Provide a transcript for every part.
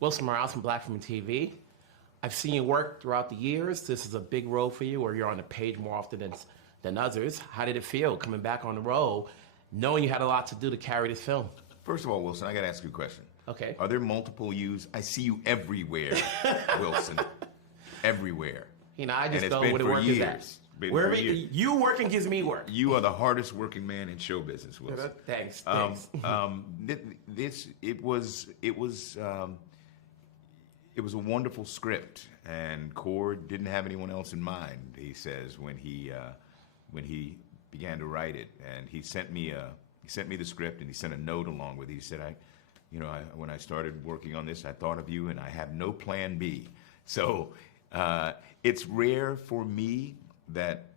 Wilson Morales from Black Women TV. I've seen you work throughout the years. This is a big role for you, or you're on the page more often than others. How did it feel coming back on the road, knowing you had a lot to do to carry this film? First of all, Wilson, I got to ask you a question. Okay. Are there multiple yous? I see you everywhere, Wilson. Everywhere. You know, I just and know it's where been the for work years. is at. Been Wherever for years. you working gives me work. You are the hardest working man in show business, Wilson. Thanks. It was a wonderful script, and Cord didn't have anyone else in mind. He says when he began to write it, and he sent me the script, and he sent a note along with it. He said, when I started working on this, I thought of you, and I have no plan B. So it's rare for me that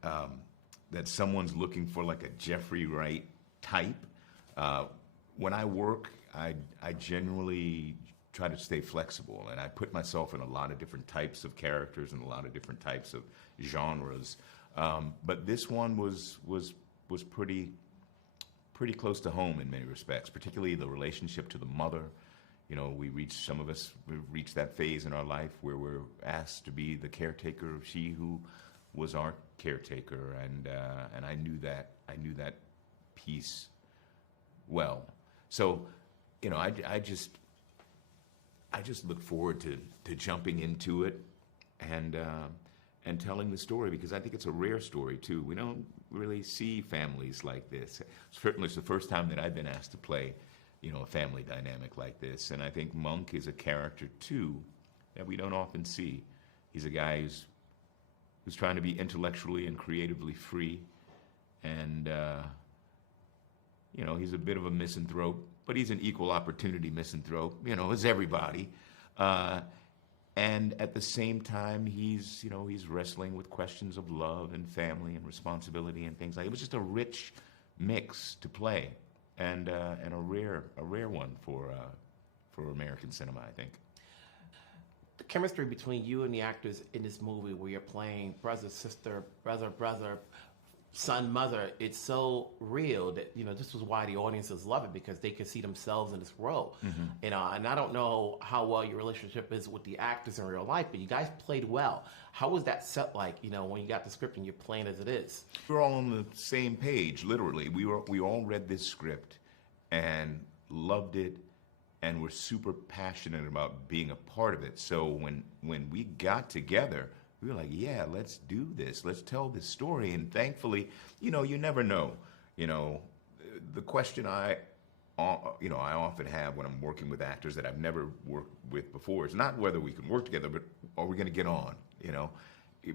someone's looking for like a Jeffrey Wright type. When I work, I generally try to stay flexible, and I put myself in a lot of different types of characters and a lot of different types of genres. But this one was pretty close to home in many respects, particularly the relationship to the mother. You know, some of us reached that phase in our life where we're asked to be the caretaker of she who was our caretaker, and I knew that piece well. So, you know, I just look forward to jumping into it and telling the story, because I think it's a rare story too. We don't really see families like this. Certainly, it's the first time that I've been asked to play, you know, a family dynamic like this. And I think Monk is a character too that we don't often see. He's a guy who's trying to be intellectually and creatively free, and you know, he's a bit of a misanthrope, but he's an equal opportunity misanthrope, you know, as everybody. And at the same time, he's wrestling with questions of love and family and responsibility and things like that. It was just a rich mix to play, and a rare one for American cinema, I think. The chemistry between you and the actors in this movie, where you're playing brother, sister, brother, son, mother, it's so real that, you know, this was why the audiences love it, because they can see themselves in this role. Mm-hmm. You know, and I don't know how well your relationship is with the actors in real life, but you guys played well. How was that set like, you know, when you got the script and you're playing as it is? We're all on the same page, literally. We all read this script and loved it, and were super passionate about being a part of it. So when we got together, we were like, yeah, let's do this. Let's tell this story. And thankfully, you know, you never know. You know, the question I often have when I'm working with actors that I've never worked with before is not whether we can work together, but are we going to get on? You know,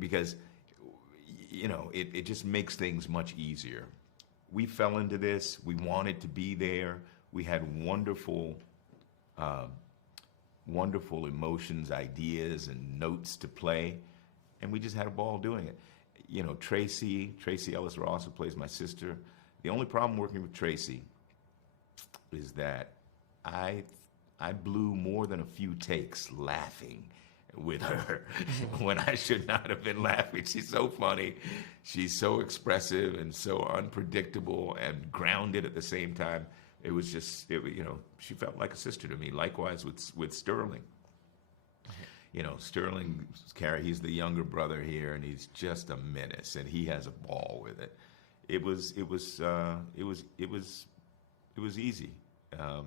because, you know, it just makes things much easier. We fell into this. We wanted to be there. We had wonderful emotions, ideas, and notes to play. And we just had a ball doing it. You know, Tracee Ellis also plays my sister. The only problem working with Tracee is that I blew more than a few takes laughing with her when I should not have been laughing. She's so funny. She's so expressive and so unpredictable and grounded at the same time. It was just, you know, she felt like a sister to me. Likewise with Sterling. You know, Sterling's character, he's the younger brother here, and he's just a menace, and he has a ball with it. It was easy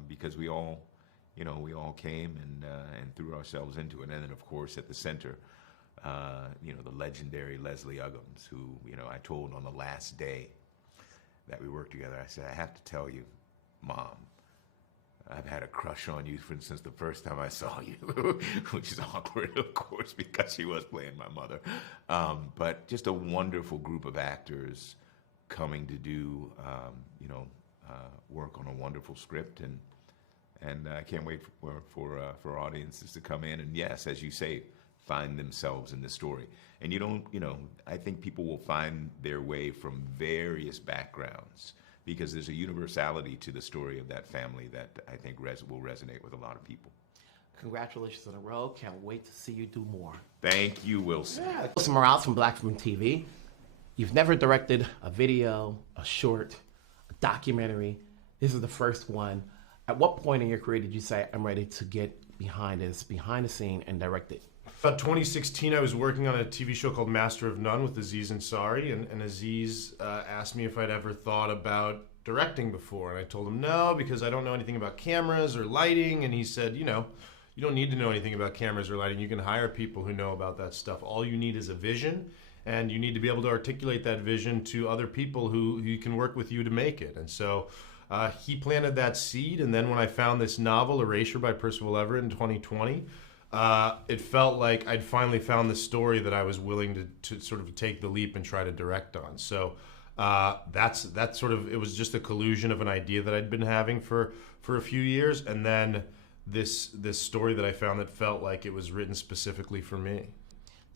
because we all came and threw ourselves into it. And then, of course, at the center, you know, the legendary Leslie Uggams, who, you know, I told on the last day that we worked together, I said, I have to tell you, Mom, I've had a crush on you since the first time I saw you, which is awkward, of course, because she was playing my mother. But just a wonderful group of actors coming to do, work on a wonderful script, and I can't wait for audiences to come in and, yes, as you say, find themselves in the story. And I think people will find their way from various backgrounds, because there's a universality to the story of that family that I think will resonate with a lot of people. Congratulations on the road. Can't wait to see you do more. Thank you, Wilson. Yeah. Wilson Morales from Black Women TV. You've never directed a video, a short, a documentary. This is the first one. At what point in your career did you say, I'm ready to get behind the scene and direct it? About 2016, I was working on a TV show called Master of None with Aziz Ansari, and Aziz asked me if I'd ever thought about directing before, and I told him no, because I don't know anything about cameras or lighting, and he said, you don't need to know anything about cameras or lighting. You can hire people who know about that stuff. All you need is a vision, and you need to be able to articulate that vision to other people who can work with you to make it. And so he planted that seed, and then when I found this novel, Erasure by Percival Everett in 2020, it felt like I'd finally found the story that I was willing to sort of take the leap and try to direct on. So that's sort of, it was just a collusion of an idea that I'd been having for a few years, and then this story that I found that felt like it was written specifically for me.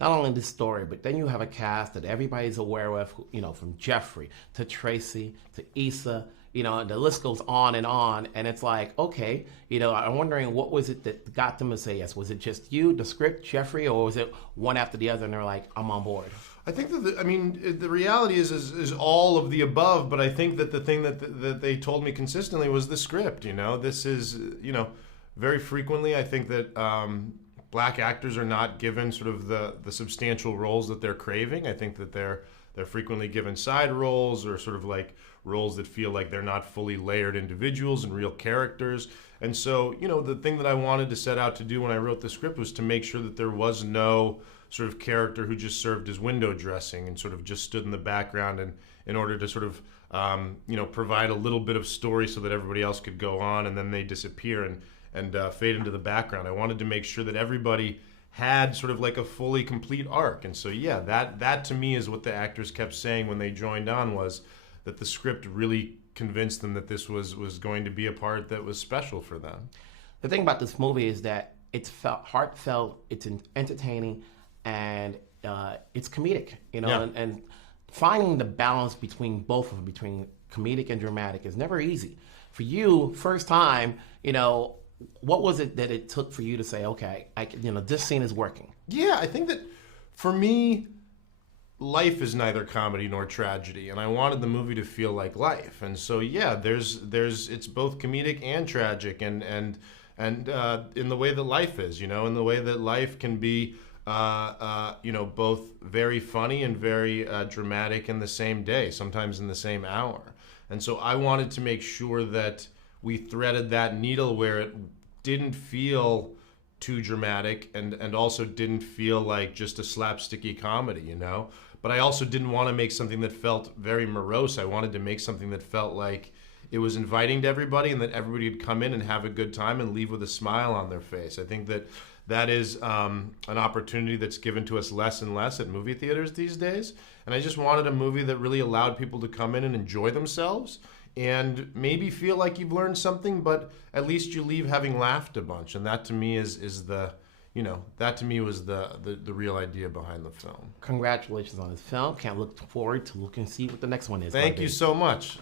Not only this story, but then you have a cast that everybody's aware of, from Jeffrey to Tracee to Issa, and the list goes on, and it's like, okay, I'm wondering what was it that got them to say yes? Was it just you, the script, Jeffrey, or was it one after the other, and they're like, I'm on board? I think that the reality is all of the above, but I think that the thing that they told me consistently was the script. This is, very frequently I think that black actors are not given sort of the substantial roles that they're craving. I think that they're frequently given side roles, or sort of like roles that feel like they're not fully layered individuals and real characters. And so, the thing that I wanted to set out to do when I wrote the script was to make sure that there was no sort of character who just served as window dressing and sort of just stood in the background and in order to sort of provide a little bit of story so that everybody else could go on, and then they disappear and fade into the background. I wanted to make sure that everybody had sort of like a fully complete arc. And so, yeah, that to me is what the actors kept saying when they joined on, was that the script really convinced them that this was going to be a part that was special for them. The thing about this movie is that it's heartfelt, it's entertaining, and it's comedic, and finding the balance between both of them, between comedic and dramatic, is never easy. For you, first time, what was it that it took for you to say, okay, this scene is working? Yeah, I think that for me, life is neither comedy nor tragedy, and I wanted the movie to feel like life. And so, yeah, it's both comedic and tragic, and in the way that life is, in the way that life can be, both very funny and very dramatic in the same day, sometimes in the same hour. And so I wanted to make sure that we threaded that needle where it didn't feel too dramatic and also didn't feel like just a slapsticky comedy, But I also didn't want to make something that felt very morose. I wanted to make something that felt like it was inviting to everybody, and that everybody would come in and have a good time and leave with a smile on their face. I think that is an opportunity that's given to us less and less at movie theaters these days. And I just wanted a movie that really allowed people to come in and enjoy themselves and maybe feel like you've learned something, but at least you leave having laughed a bunch. And that to me was the real idea behind the film. Congratulations on this film. Can't look forward to look and see what the next one is. Thank you so much.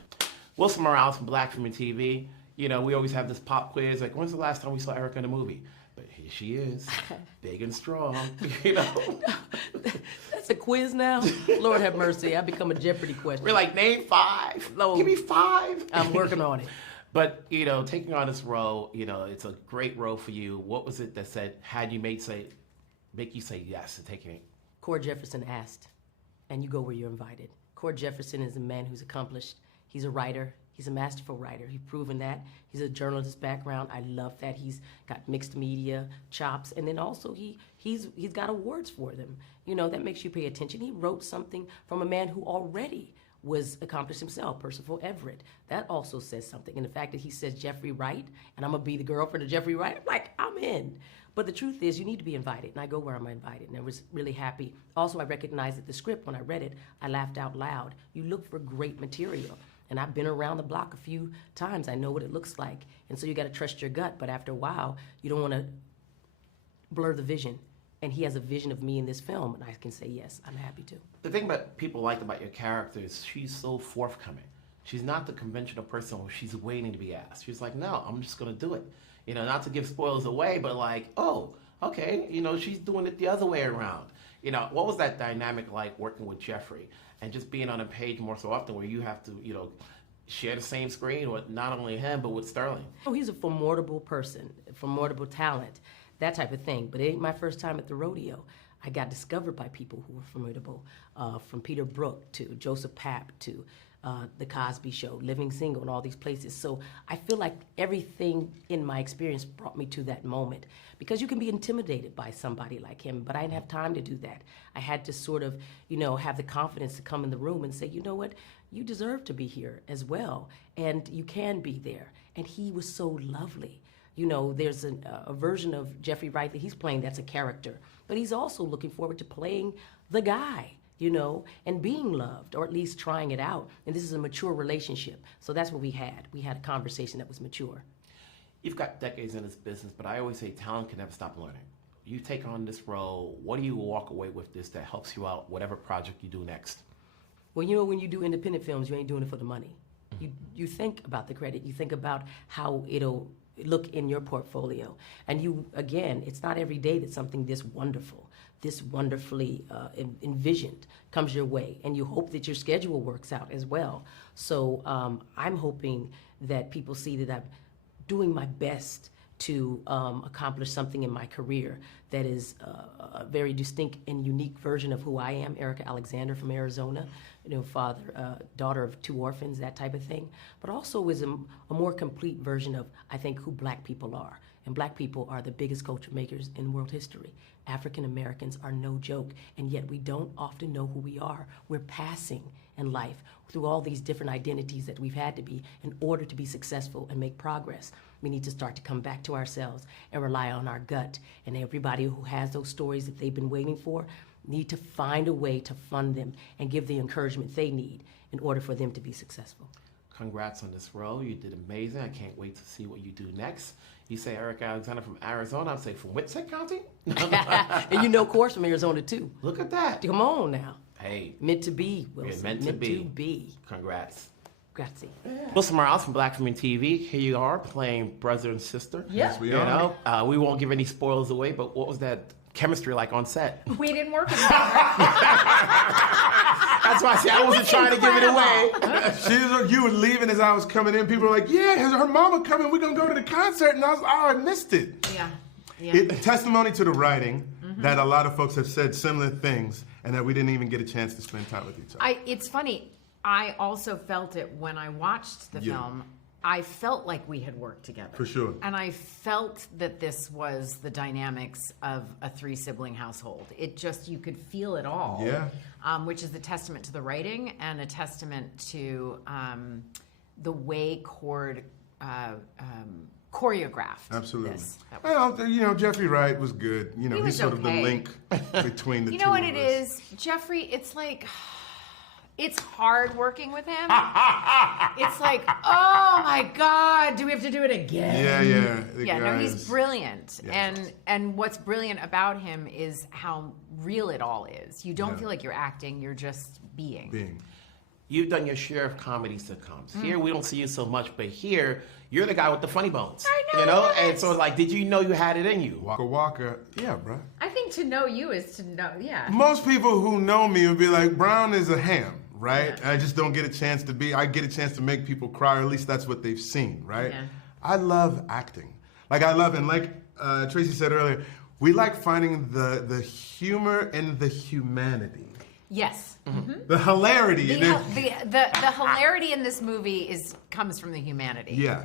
Wilson Morales from Black Film and TV. We always have this pop quiz, like, when's the last time we saw Erika in a movie? But here she is, big and strong, That's a quiz now? Lord have mercy, I become a Jeopardy question. We're like, name 5. Lord. Give me 5. I'm working on it. But, taking on this role, it's a great role for you. What was it that make you say yes to taking it? Cord Jefferson asked, and you go where you're invited. Cord Jefferson is a man who's accomplished. He's a writer. He's a masterful writer. He's proven that. He's a journalist background. I love that. He's got mixed media chops, and then also he's got awards for them. That makes you pay attention. He wrote something from a man who already was accomplished himself, Percival Everett. That also says something. And the fact that he says Jeffrey Wright, and I'm gonna be the girlfriend of Jeffrey Wright, I'm like, I'm in. But the truth is, you need to be invited, and I go where I'm invited, and I was really happy. Also, I recognized that the script, when I read it, I laughed out loud. You look for great material. And I've been around the block a few times. I know what it looks like. And so you got to trust your gut. But after a while, you don't want to blur the vision. And he has a vision of me in this film. And I can say, yes, I'm happy to. The thing that people liked about your character is she's so forthcoming. She's not the conventional person where she's waiting to be asked. She's like, no, I'm just going to do it. Not to give spoilers away, but like, oh, okay, she's doing it the other way around. What was that dynamic like working with Jeffrey? And just being on a page more so often where you have to, share the same screen with not only him, but with Sterling. Oh, he's a formidable person, formidable talent, that type of thing. But it ain't my first time at the rodeo. I got discovered by people who were formidable, from Peter Brook to Joseph Papp to The Cosby Show, Living Single, and all these places. So I feel like everything in my experience brought me to that moment. Because you can be intimidated by somebody like him, but I didn't have time to do that. I had to sort of, have the confidence to come in the room and say, you know what, you deserve to be here as well, and you can be there. And he was so lovely. There's a version of Jeffrey Wright that he's playing that's a character, but he's also looking forward to playing the guy, and being loved, or at least trying it out. And this is a mature relationship. So that's what we had. We had a conversation that was mature. You've got decades in this business, but I always say talent can never stop learning. You take on this role, what do you walk away with this that helps you out, whatever project you do next? Well, when you do independent films, you ain't doing it for the money. You think about the credit. You think about how it'll look in your portfolio. And again, it's not every day that something this wonderful, this wonderfully envisioned comes your way. And you hope that your schedule works out as well. So I'm hoping that people see that I'm doing my best to accomplish something in my career that is a very distinct and unique version of who I am, Erika Alexander from Arizona, daughter of 2 orphans, that type of thing, but also is a more complete version of, I think, who Black people are. And Black people are the biggest culture makers in world history. African Americans are no joke, and yet we don't often know who we are. We're passing in life through all these different identities that we've had to be in order to be successful and make progress. We need to start to come back to ourselves and rely on our gut. And everybody who has those stories that they've been waiting for need to find a way to fund them and give the encouragement they need in order for them to be successful. Congrats on this role. You did amazing. I can't wait to see what you do next. You say Erika Alexander from Arizona. I'd say from Whitsett County. And of course, from Arizona, too. Look at that. Come on now. Hey. Meant to be, Wilson. Meant to be. Congrats. Grazie. Wilson Morales from Black Women TV. Here you are playing brother and sister. Yes, we are. We won't give any spoilers away, but what was that chemistry like on set? We didn't work together. That's why I said I wasn't trying to give it away. You were leaving as I was coming in. People were like, yeah, is her mama coming? We're going to go to the concert. And I was like, oh, I missed it. Yeah. A testimony to the writing that a lot of folks have said similar things and that we didn't even get a chance to spend time with each other. It's funny. I also felt it when I watched the film. I felt like we had worked together. For sure. And I felt that this was the dynamics of a 3-sibling household. It just, you could feel it all. Yeah. Which is a testament to the writing and a testament to the way Cord choreographed Absolutely. this. Well, Jeffrey Wright was good. He He's was sort of the okay. link between the two You know what of it us. is? Jeffrey, it's like... It's hard working with him. It's like, oh my God, do we have to do it again? Yeah. He's brilliant. Yeah. And what's brilliant about him is how real it all is. You don't feel like you're acting, you're just being. You've done your share of comedy sitcoms. Here, we don't see you so much, but here, you're the guy with the funny bones. I know. And so, did you know you had it in you? Waka, yeah, bro. I think to know you is to know, Most people who know me would be like, Brown is a ham, right? Yeah. I just don't get a chance to be, I get a chance to make people cry, or at least that's what they've seen, right? Yeah. I love acting. And like Tracee said earlier, we like finding the humor and the humanity. Yes. Mm-hmm. The hilarity. The hilarity in this movie comes from the humanity. Yeah.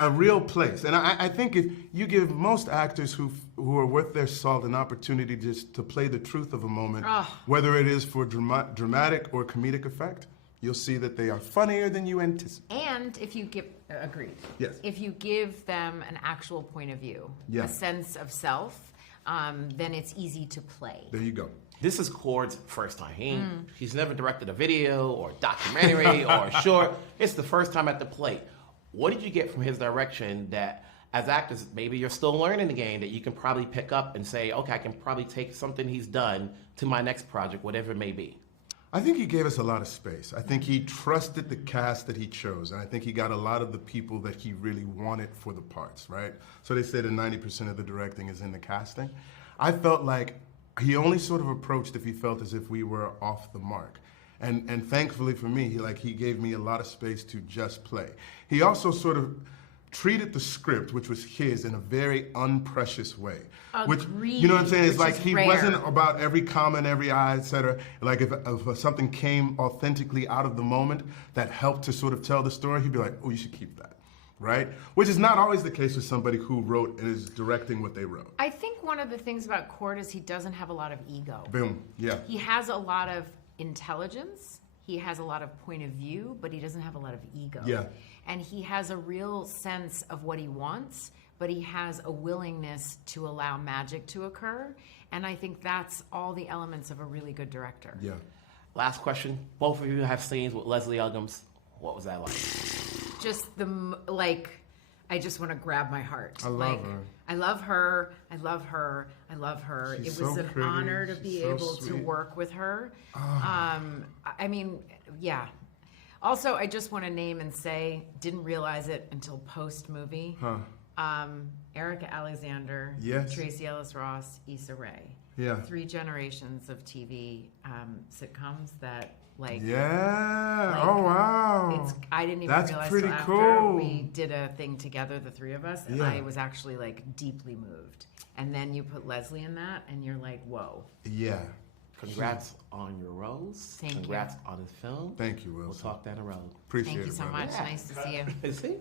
A real place. And I think if you give most actors who are worth their salt an opportunity just to play the truth of a moment, whether it is for dramatic or comedic effect, you'll see that they are funnier than you anticipate. And if you give, agreed. Yes. If you give them an actual point of view, Yeah. a sense of self, then it's easy to play. There you go. This is Cord's first time. He's never directed a video or a documentary or a short. It's the first time at the plate. What did you get from his direction that, as actors, maybe you're still learning the game, that you can probably pick up and say, okay, I can probably take something he's done to my next project, whatever it may be? I think he gave us a lot of space. I think he trusted the cast that he chose, and I think he got a lot of the people that he really wanted for the parts, right? So they say that 90% of the directing is in the casting. I felt like he only sort of approached if he felt as if we were off the mark. And thankfully for me, he gave me a lot of space to just play. He also sort of treated the script, which was his, in a very unprecious way. Which, you know what I'm saying? It's like he wasn't about every comma and every I, etc. Like if something came authentically out of the moment that helped to sort of tell the story, he'd be like, oh, you should keep that. Right? Which is not always the case with somebody who wrote and is directing what they wrote. I think one of the things about Cord is he doesn't have a lot of ego. Boom. Yeah. He has a lot of intelligence. He has a lot of point of view, but he doesn't have a lot of ego. Yeah. And he has a real sense of what he wants, but he has a willingness to allow magic to occur. And I think that's all the elements of a really good director. Yeah. Last question. Both of you have scenes with Leslie Uggams. What was that like? Just I just want to grab my heart. I love her. I love her. I love her. I love her. She's It was so an pretty. honor to be She's so able to sweet. work with her. I mean, yeah. Also, I just want to name and say, didn't realize it until post movie. Erika Alexander, Yes. Tracee Ellis Ross, Issa Rae. Yeah. 3 generations of TV sitcoms that Yeah. like, Oh, wow. I didn't even That's realize pretty till after cool. we did a thing together, the 3 of us, and Yeah. I was actually deeply moved. And then you put Leslie in that, and you're like, whoa. Yeah. Congrats on your roles. Thank you. Congrats on the film. Thank you, We'll Wilson. talk down the road. Appreciate Thank you it, so brother. much. Nice to see you. See?